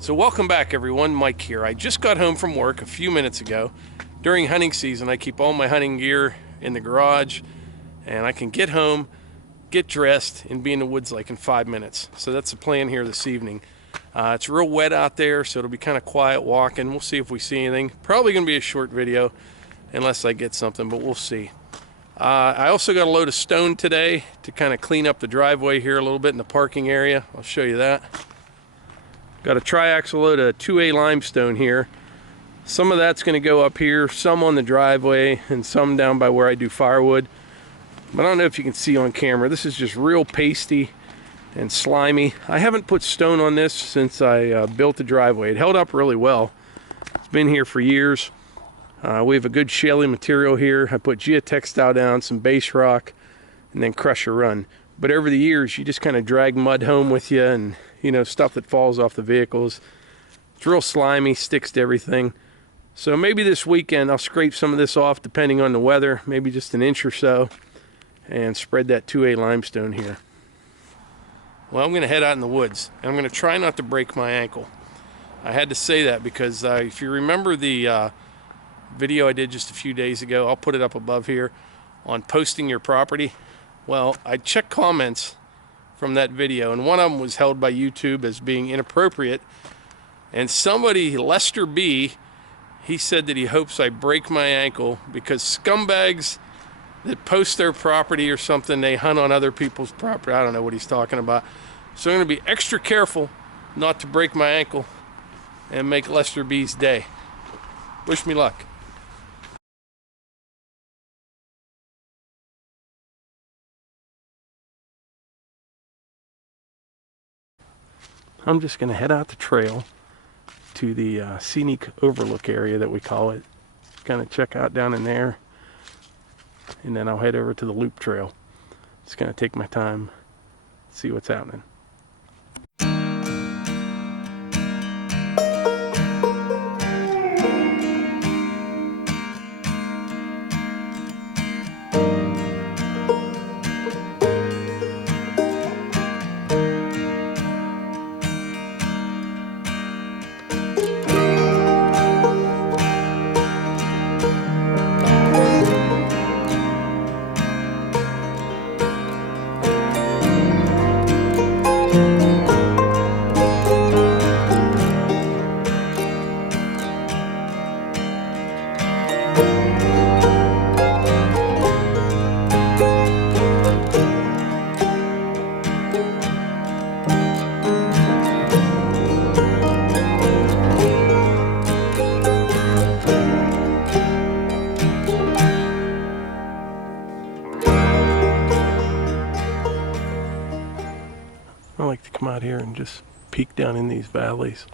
So welcome back everyone, Mike here. I just got home from work a few minutes ago. During hunting season, I keep all my hunting gear in the garage and I can get home, get dressed, and be in the woods like in 5 minutes. So that's the plan here this evening. It's real wet out there, so it'll be kind of quiet walking. We'll see if we see anything. Probably going to be a short video unless I get something, but we'll see. I also got a load of stone today to kind of clean up the driveway here a little bit in the parking area. I'll show you that. Got a triaxle load of 2A limestone here. Some of that's going to go up here, some on the driveway, and some down by where I do firewood. But I don't know if you can see on camera. This is just real pasty and slimy. I haven't put stone on this since I built the driveway. It held up really well. It's been here for years. We have a good shaly material here. I put geotextile down, some base rock, and then crusher run. But over the years, you just kind of drag mud home with you, and you know, stuff that falls off the vehicles. It's real slimy, sticks to everything. So maybe this weekend I'll scrape some of this off depending on the weather, maybe just an inch or so, and spread that 2A limestone here. Well, I'm going to head out in the woods, and I'm going to try not to break my ankle. I had to say that because if you remember the video I did just a few days ago, I'll put it up above here, on posting your property. Well, I checked comments from that video, and one of them was held by YouTube as being inappropriate, and somebody, Lester B, he said that he hopes I break my ankle because scumbags that post their property or something, they hunt on other people's property. I don't know what he's talking about. So I'm going to be extra careful not to break my ankle and make Lester B's day. Wish me luck. I'm just going to head out the trail to the scenic overlook area that we call it. Kind of check out down in there, and then I'll head over to the loop trail. Just going to take my time, see what's happening. I like to come out here and just peek down in these valleys.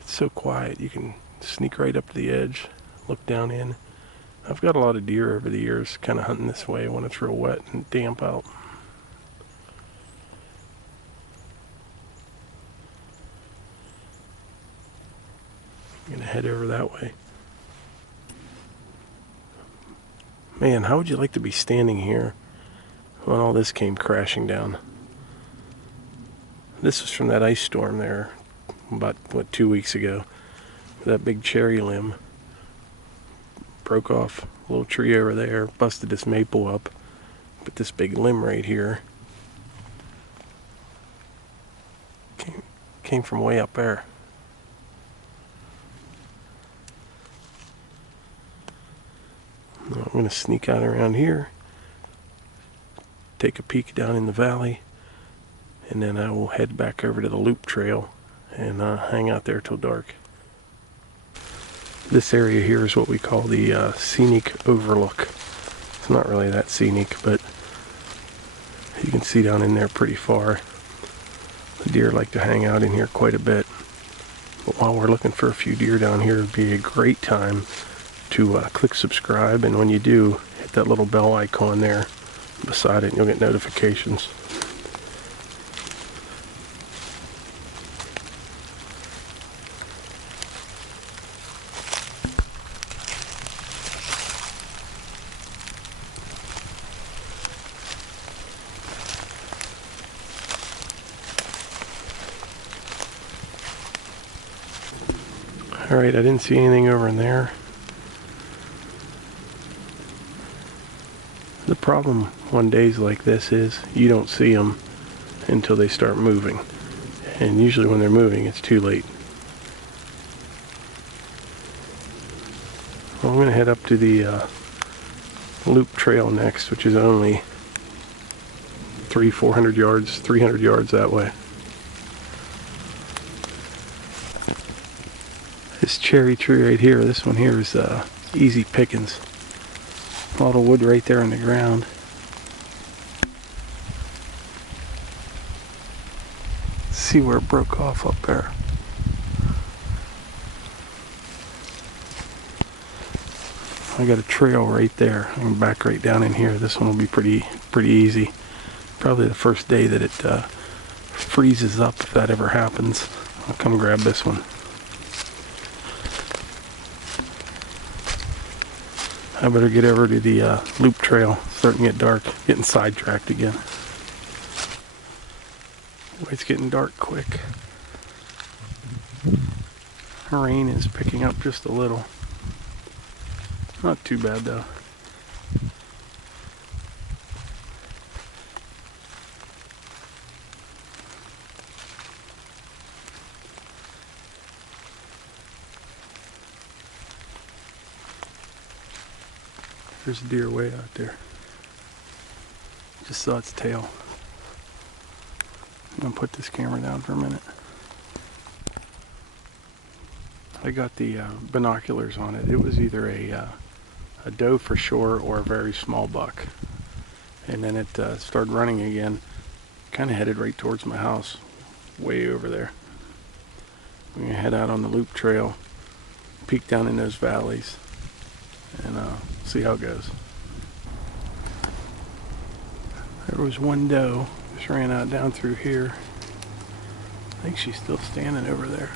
It's so quiet. You can sneak right up to the edge, look down in. I've got a lot of deer over the years kind of hunting this way when it's real wet and damp out. I'm gonna head over that way. Man, how would you like to be standing here when all this came crashing down? This was from that ice storm there about, 2 weeks ago. That big cherry limb broke off a little tree over there, busted this maple up, but this big limb right here came from way up there. Now I'm going to sneak out around here, take a peek down in the valley, and then I will head back over to the loop trail and hang out there till dark. This area here is what we call the scenic overlook. It's not really that scenic, but you can see down in there pretty far. The deer like to hang out in here quite a bit. But while we're looking for a few deer down here, it'd be a great time to click subscribe, and when you do, hit that little bell icon there beside it and you'll get notifications. Alright, I didn't see anything over in there. The problem on days like this is you don't see them until they start moving. And usually when they're moving, it's too late. Well, I'm going to head up to the loop trail next, which is only 300 yards, 300 yards that way. This cherry tree right here, this one here is easy pickings. A lot of wood right there in the ground. Let's see where it broke off up there. I got a trail right there. I can back right down in here. This one will be pretty easy. Probably the first day that it freezes up, if that ever happens. I'll come grab this one. I better get over to the loop trail. It's starting to get dark. Getting sidetracked again. It's getting dark quick. Rain is picking up just a little. Not too bad though. There's a deer way out there. Just saw its tail. I'm gonna put this camera down for a minute. I got the binoculars on it. It was either a doe for sure or a very small buck. And then it started running again. Kind of headed right towards my house, way over there. We're gonna head out on the loop trail, peek down in those valleys, and see how it goes. There was one doe, just ran out down through here. I think she's still standing over there.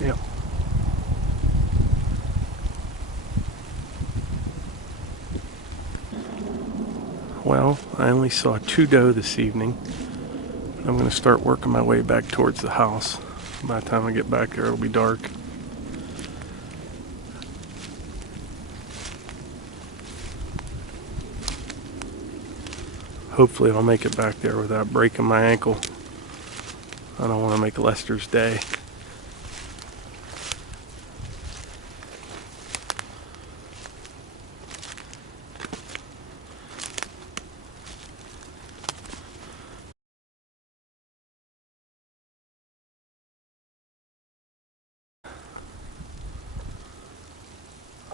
Yep. Well, I only saw 2 doe this evening. I'm going to start working my way back towards the house. By the time I get back there, it'll be dark. Hopefully I'll make it back there without breaking my ankle. I don't want to make Lester's day.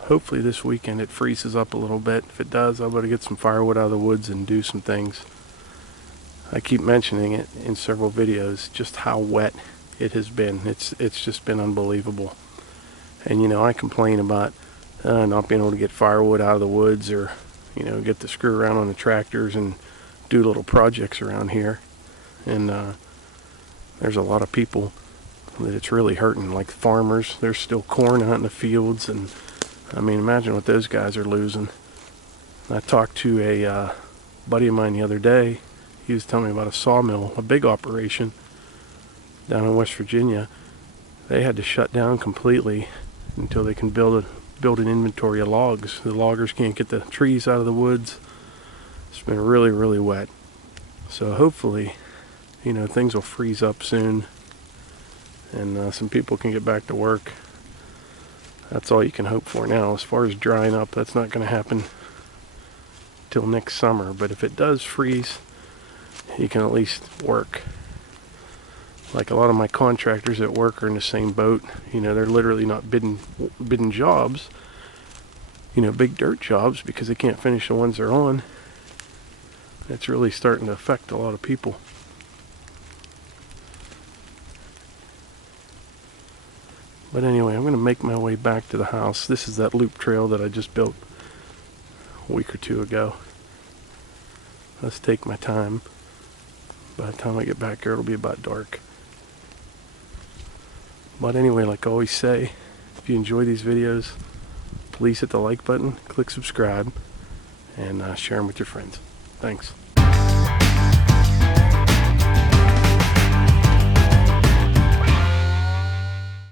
Hopefully this weekend it freezes up a little bit. If it does, I better get some firewood out of the woods and do some things. I keep mentioning it in several videos, just how wet it has been. It's just been unbelievable. And you know, I complain about not being able to get firewood out of the woods, or you know, get to screw around on the tractors and do little projects around here. And there's a lot of people that it's really hurting, like farmers. There's still corn out in the fields, and I mean, imagine what those guys are losing. I talked to a buddy of mine the other day. He was telling me about a sawmill, a big operation down in West Virginia. They had to shut down completely until they can build an inventory of logs. The loggers can't get the trees out of the woods. It's been really, really wet. So hopefully, you know, things will freeze up soon, and some people can get back to work. That's all you can hope for now. As far as drying up, that's not going to happen till next summer. But if it does freeze, you can at least work. Like a lot of my contractors at work are in the same boat. You know, they're literally not bidding jobs, you know, big dirt jobs, because they can't finish the ones they're on. It's really starting to affect a lot of people. But anyway, I'm going to make my way back to the house. This is that loop trail that I just built a week or 2 ago. Let's take my time. By the time I get back there, it'll be about dark. But anyway, like I always say, if you enjoy these videos, please hit the like button, click subscribe, and share them with your friends. Thanks.